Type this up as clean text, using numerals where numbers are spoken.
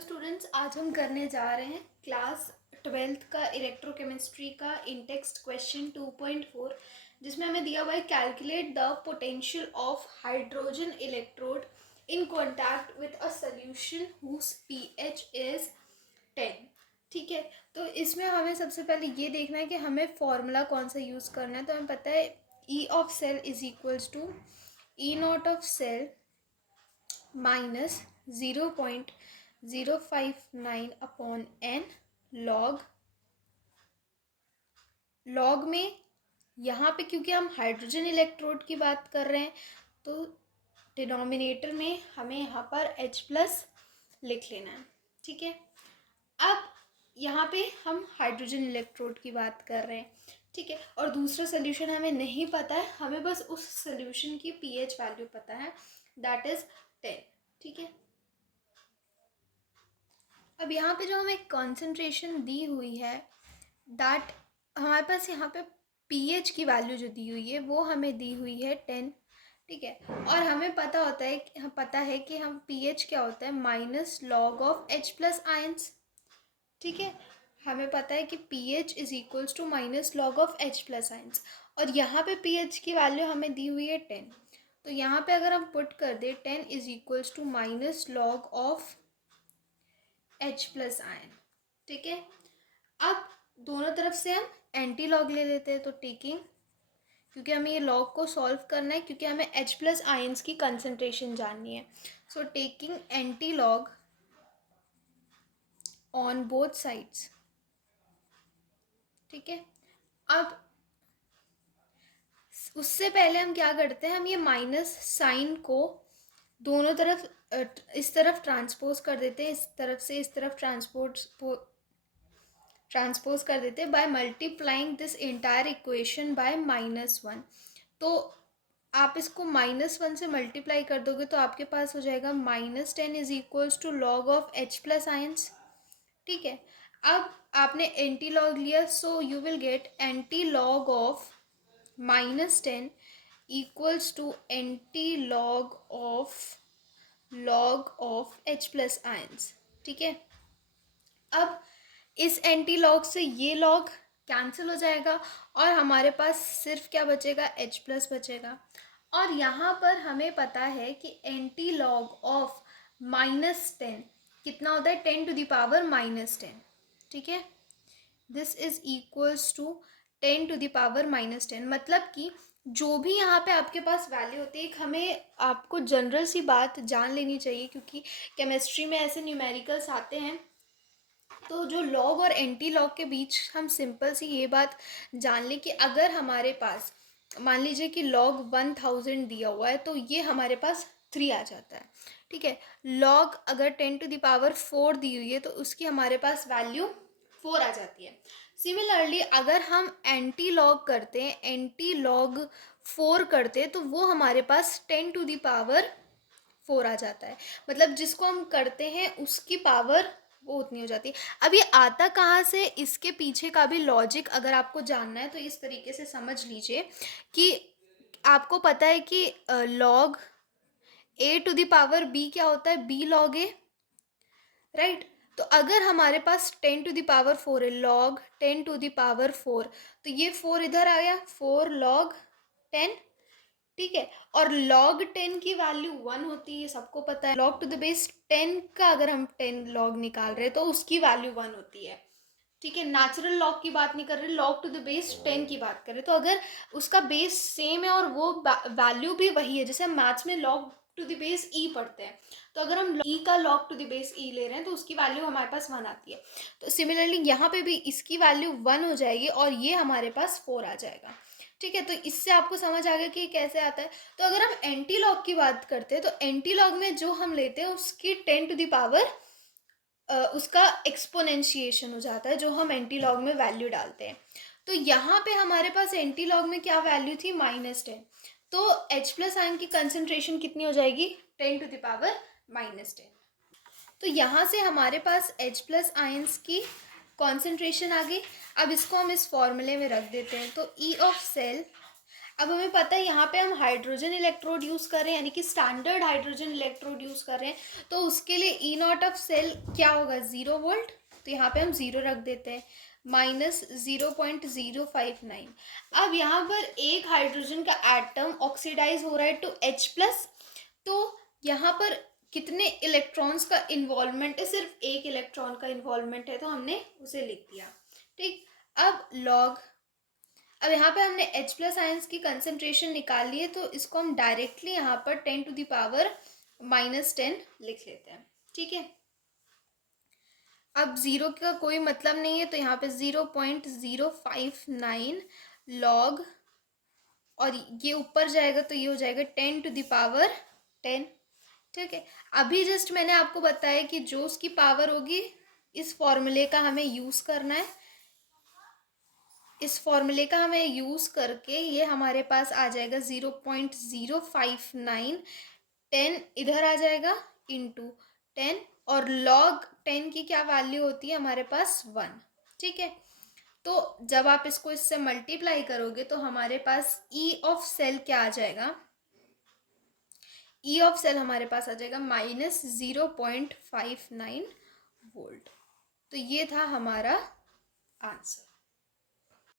Hello students, आज हम करने जा रहे हैं क्लास 12th का इलेक्ट्रोकेमिस्ट्री का इंटेक्स्ट क्वेश्चन 2.4, जिसमें हमें दिया हुआ है calculate the potential of hydrogen electrode in contact with a solution whose pH is 10। ठीक है, तो इसमें हमें सबसे पहले ये देखना है कि हमें फॉर्मूला कौन सा यूज़ करना है। तो हमें पता है E of cell is equals to E naught of cell minus 0.059 upon N log में यहाँ पे क्योंकि हम हाइड्रोजन इलेक्ट्रोड की बात कर रहे हैं तो डिनोमिनेटर में हमें यहाँ पर H प्लस लिख लेना है। ठीक है, अब यहाँ पे हम हाइड्रोजन इलेक्ट्रोड की बात कर रहे हैं। ठीक है, और दूसरा सोल्यूशन हमें नहीं पता है, हमें बस उस सोल्यूशन की पीएच वैल्यू पता है, दैट इज 10। ठीक है, अब यहाँ पे जो हमें कॉन्सेंट्रेशन दी हुई है दैट हमारे पास यहाँ पे पीएच की वैल्यू जो दी हुई है वो हमें दी हुई है 10। ठीक है, और हमें पता है कि हम पीएच क्या होता है, minus log of H plus ions. ठीक है, हमें पता है कि pH is equals to minus log of H plus ions, और यहाँ पे पीएच की वैल्यू हमें दी हुई है 10। तो यहाँ पे अगर हम पुट कर दें 10 is equals to minus log of H plus ion. ठीक है, अब दोनों तरफ से हम एंटी लॉग ले लेते हैं। तो टेकिंग, क्योंकि हमें ये लॉग को सॉल्व करना है क्योंकि हमें H प्लस आयन्स की कंसंट्रेशन जाननी है। So taking anti log on both sides. ठीक है, अब उससे पहले हम क्या करते हैं, हम ये माइनस साइन को दोनों तरफ इस तरफ ट्रांसपोज कर देते हैं, इस तरफ से इस तरफ ट्रांसपोज कर देते हैं by multiplying this entire equation by -1। तो आप इसको -1 से मल्टीप्लाई कर दोगे तो आपके पास हो जाएगा -10 is equals to log of H plus ions. ठीक है, अब आपने एंटी लॉग लिया, so you will get anti log of -10 equals to anti log of H plus ions. ठीक है, अब इस एंटी लॉग से ये लॉग कैंसिल हो जाएगा और हमारे पास सिर्फ क्या बचेगा, H प्लस बचेगा। और यहाँ पर हमें पता है कि एंटी लॉग ऑफ -10 कितना होता है, 10 टू द पावर -10। ठीक है, this is equals to 10 to the power -10। मतलब कि जो भी यहाँ पे आपके पास वैल्यू होती है, हमें आपको जनरल सी बात जान लेनी चाहिए क्योंकि केमिस्ट्री में ऐसे न्यूमेरिकल्स आते हैं। तो जो लॉग और एंटी लॉग के बीच हम सिंपल सी ये बात जान लें कि अगर हमारे पास मान लीजिए कि लॉग 1000 दिया हुआ है तो ये हमारे पास 3 आ जाता है। ठीक है, लॉग अगर 10 टू द पावर 4 दी हुई है तो उसकी हमारे पास वैल्यू 4 आ जाती है। सिमिलरली अगर हम एंटी लॉग करते हैं, एंटी लॉग 4 करते हैं तो वो हमारे पास 10 टू द पावर 4 आ जाता है। मतलब जिसको हम करते हैं उसकी पावर वो उतनी हो जाती है। अब ये आता कहाँ से, इसके पीछे का भी लॉजिक अगर आपको जानना है तो इस तरीके से समझ लीजिए कि आपको पता है कि log A to the power B क्या होता है, बी लॉग ए, राइट। तो अगर हमारे पास 10 टू द पावर 4 है, लॉग 10 टू द पावर 4, तो ये 4 इधर आया, 4 लॉग 10। ठीक है, और log 10 की वैल्यू 1 होती है, सबको पता है। log टू द बेस 10 का अगर हम 10 log निकाल रहे हैं तो उसकी वैल्यू 1 होती है। ठीक है, नेचुरल लॉग की बात नहीं कर रहे, log टू द बेस 10 की बात कर रहे। तो अगर उसका बेस सेम है और वो वैल्यू भी वही है, जैसे हम मैथ्स में log टू द बेस ई पढ़ते हैं, तो अगर हम ई का log टू द बेस ई ले रहे हैं तो उसकी वैल्यू हमारे पास 1 आती है। तो सिमिलरली यहाँ पे भी इसकी वैल्यू 1 हो जाएगी और ये हमारे पास 4 आ जाएगा। ठीक है, तो इससे आपको समझ आ गया कि कैसे आता है। तो अगर हम एंटी लॉग की बात करते हैं तो एंटी लॉग में जो हम लेते हैं उसकी 10 टू द पावर उसका एक्सपोनेंशिएशन हो जाता है, जो हम एंटी लॉग में वैल्यू डालते हैं। तो यहाँ पे हमारे पास एंटी लॉग में क्या वैल्यू थी, -10। तो H प्लस आयन की कंसंट्रेशन कितनी हो जाएगी, 10 टू द पावर -10। तो यहाँ से हमारे पास H प्लस आयन्स की कॉन्सेंट्रेशन आ गई। अब इसको हम इस फॉर्मूले में रख देते हैं। तो E ऑफ सेल, अब हमें पता है यहाँ पे हम हाइड्रोजन इलेक्ट्रोड यूज़ कर रहे हैं, यानी कि स्टैंडर्ड हाइड्रोजन इलेक्ट्रोड यूज़ कर रहे हैं, तो उसके लिए ई नॉट ऑफ सेल क्या होगा, 0 वोल्ट। तो यहाँ पे हम 0 रख देते हैं, -0.059। अब यहाँ पर एक हाइड्रोजन का एटम ऑक्सीडाइज हो रहा है टू H+, तो यहाँ पर कितने इलेक्ट्रॉन्स का इन्वॉल्वमेंट है, सिर्फ एक इलेक्ट्रॉन का इन्वॉल्वमेंट है, तो हमने उसे लिख दिया। ठीक, अब लॉग, अब यहाँ पे हमने H+ आयंस की कंसंट्रेशन निकाल ली है, तो इसको हम डायरेक्टली यहाँ पर 10⁻⁻10 लिख लेते हैं। ठीक है, अब 0 का कोई मतलब नहीं है, तो यहाँ पे 0.059 लॉग, और ये ऊपर जाएगा तो ये हो जाएगा 10⁻10। ठीक है, अभी जस्ट मैंने आपको बताया कि जो उसकी पावर होगी, इस फॉर्मूले का हमें यूज़ करना है। इस फॉर्मूले का हमें यूज़ करके ये हमारे पास आ जाएगा 0.059, 10 इधर आ जाएगा इंटू 10, और लॉग 10 की क्या वैल्यू होती है हमारे पास, 1। ठीक है, तो जब आप इसको इससे मल्टीप्लाई करोगे तो हमारे पास ई ऑफ सेल क्या आ जाएगा, ई ऑफ सेल हमारे पास आ जाएगा -0.59 वोल्ट। तो ये था हमारा आंसर।